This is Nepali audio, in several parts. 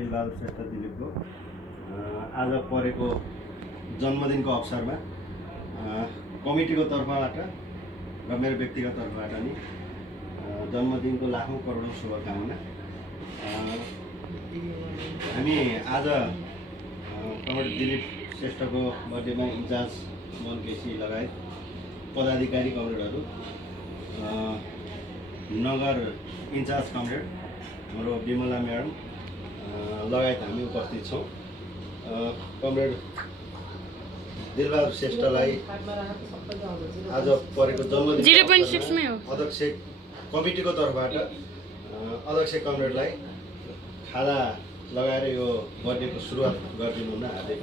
दिलबहादुर श्रेष्ठ दिलीपको आज परेको जन्मदिनको अवसरमा कमिटीको तर्फबाट र मेरो व्यक्तिगत तर्फबाट नि जन्मदिनको लाखौँ करोडौँ शुभकामना। हामी आज कमरेड दिलीप श्रेष्ठको बर्थडेमा इन्चार्ज मन केसी लगायत पदाधिकारी कमरेडहरू, नगर इन्चार्ज कमरेड हाम्रो विमला म्याडम लगायत हामी उपस्थित छौँ। कमरेड दिलबहादुर श्रेष्ठलाई आज परेको जन्मदिन अध्यक्ष कमिटीको तर्फबाट अध्यक्ष कमरेडलाई खाजा लगाएर यो बर्थडेको सुरुवात गरिदिनु हुन हार्दिक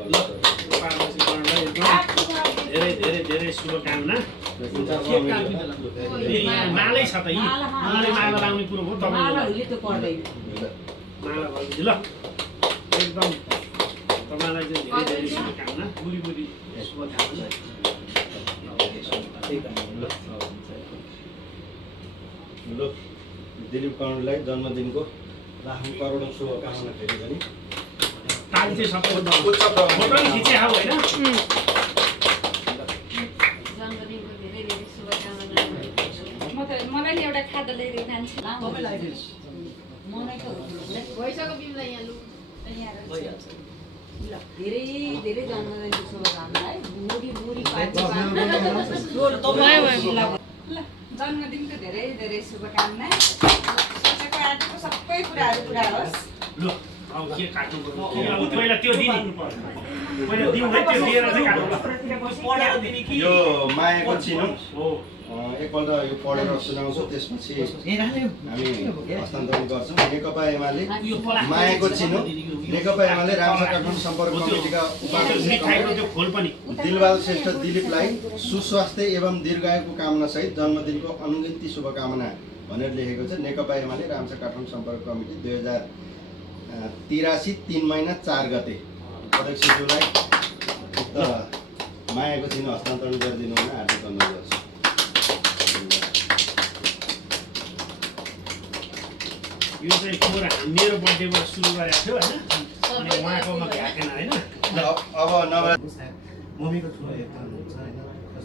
धेरै धेरै धेरै शुभकामना। मालै छ त यी माला लाउने कुरो हो तपाईँले माला भइदिनु ल एकदम तपाईँलाई चाहिँ धेरै धेरै शुभकामना, बुढी बुढी शुभकामना। ल दिलीप कमरेडलाई जन्मदिनको लाखौँ करोडौँ शुभकामना। फेरि पनि ताली चाहिँ सबैभन्दा फोटो पनि खिचे हो होइन। जन्मदिनको धेरै धेरै शुभकामना। मलाई एउटा खाजा ल्याइदिनु खान्छु। भइसक्यो बिमला यहाँ लु धेरै धेरै जन्मदिनको शुभकामना है। मुडी मुडी जन्मदिनको धेरै धेरै शुभकामना। सोचेको आँटेको सबै कुराहरू पुरा होस्। ल अब के काट्नु पर्यो अब पहिला त्यो दिने पहिला दिउँ है, त्यो दिएर चाहिँ काट्नु पढेर दिने कि यो मायाको चिनो हो। एकपल्ट यो पढेर सुनाउँछौँ, त्यसपछि हामी हस्तान्तरण गर्छौँ। नेकपा एमाले मायाको चिनो, नेकपा एमाले रामसा काठमाडौँ सम्पर्क कमिटीका उपाध्यक्ष दिलबहादुर श्रेष्ठ दिलीपलाई सुस्वास्थ्य एवं दीर्घायुको कामनासहित जन्मदिनको अनुगिन्ती शुभकामना भनेर लेखेको छ। नेकपा एमाले रामसा काठमाडौँ सम्पर्क कमिटी 2083 3 महिना 4 गते अध्यक्षज्यूलाई मायाको चिनो हस्तान्तरण गरिदिनु हुन हार्दिक अनुरोध गर्छु। यो चाहिँ कुरा मेरो बर्थडेमा सुरु गरेको थियो होइन, अनि उहाँकोमा भ्याकेन होइन। अब नवरात्र मम्मीको ठुलो योगदान हुन्छ होइन,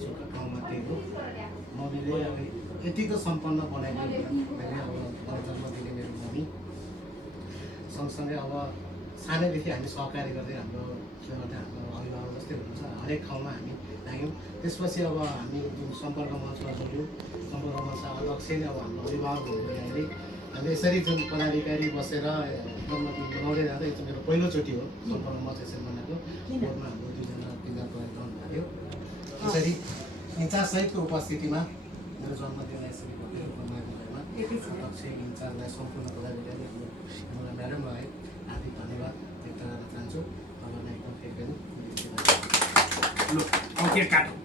सुख ठाउँमा त्यही हो। मम्मीले अब यति त सम्पन्न बनाइदिनु मैले अब जन्मदिने मेरो मम्मी। सँगसँगै अब सानैदेखि हामी सहकारी गर्दै हाम्रो अभिभावक जस्तै हुनुहुन्छ, हरेक ठाउँमा हामी लाग्यौँ। त्यसपछि अब हामी सम्पर्क मञ्चमा जोड्यौँ। सम्पर्क मञ्च अध्यक्षले अब हाम्रो अभिभावक हुनुहुँदै अहिले हामी यसरी जुन पदाधिकारी बसेर जन्मदिन मनाउँदै जाँदा यो चाहिँ मेरो पहिलोचोटि हो सम्पर्क मञ्च यसरी बनाएको। बोर्डमा हाम्रो 2 जना तिनीहरूको रहनु भयो। यसरी इन्चार्जसहितको उपस्थितिमा मेरो जन्मदिन यसरी बनाएको भएमा अध्यक्ष इन्चार्जलाई सम्पूर्ण पदाधिकारी मलाई म्याडम लगायत हार्दिक धन्यवाद व्यक्त गर्न चाहन्छु। तपाईँलाई एकदम फेरि पनि ल अब के काटौँ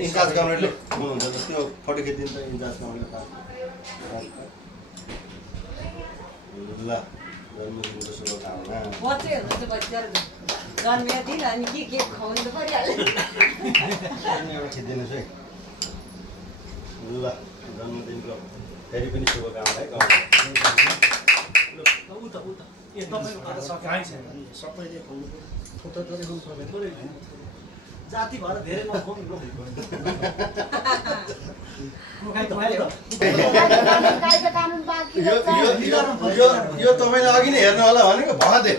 इन्चार्ज कमरेडले हुनुहुन्छ त्यो फोटो खिचिदिनु त इन्चार्ज कमरेडले। ल जन्मदिनको शुभकामना। जन्मियो दिन अनि के खुवाउनु त परिहाल्यो। एउटा खिचिदिनुहोस् है। ल जन्मदिनको फेरि पनि शुभकामना है। ए तपाईँको खाता सकाइ छैन सबैले खुवाउनु फोटो देखाउनु पर्दैन। जाति भएर धेरै नखुवाउनु यो तपाईँले अघि नै हेर्नु होला भनेको भदे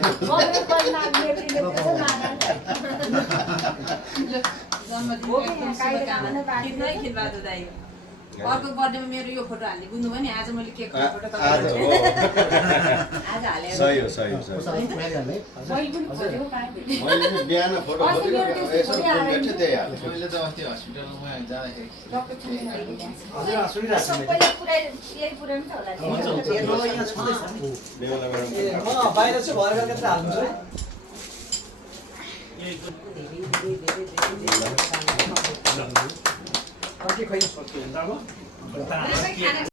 अर्को बर्थडेमा मेरो यो फोटो हाल्ने बुझ्नुभयो नि आज मैले केक आज फोटो हो आज हालेर सही हो सही हो सही हो। मैले पनि खोजेको पाएँ मैले नि बिहान फोटो अस्ति खोजेको मेरो त्यो यसो फोटो फोन आएर भेट्छु त्यही हाल्छु मैले त अस्ति हस्पिटलमा जाँदाखेरि डक्टर छुट्टी मैले ल्याएको हजुर सुनिरहेको छु सबैले यही पुऱ्याउनु त होला नि बेहुला गरौँ। बाहिर चाहिँ भएर गएर कता हाल्नु छ धेरै अर्कै खै सकियो भने त अब खाना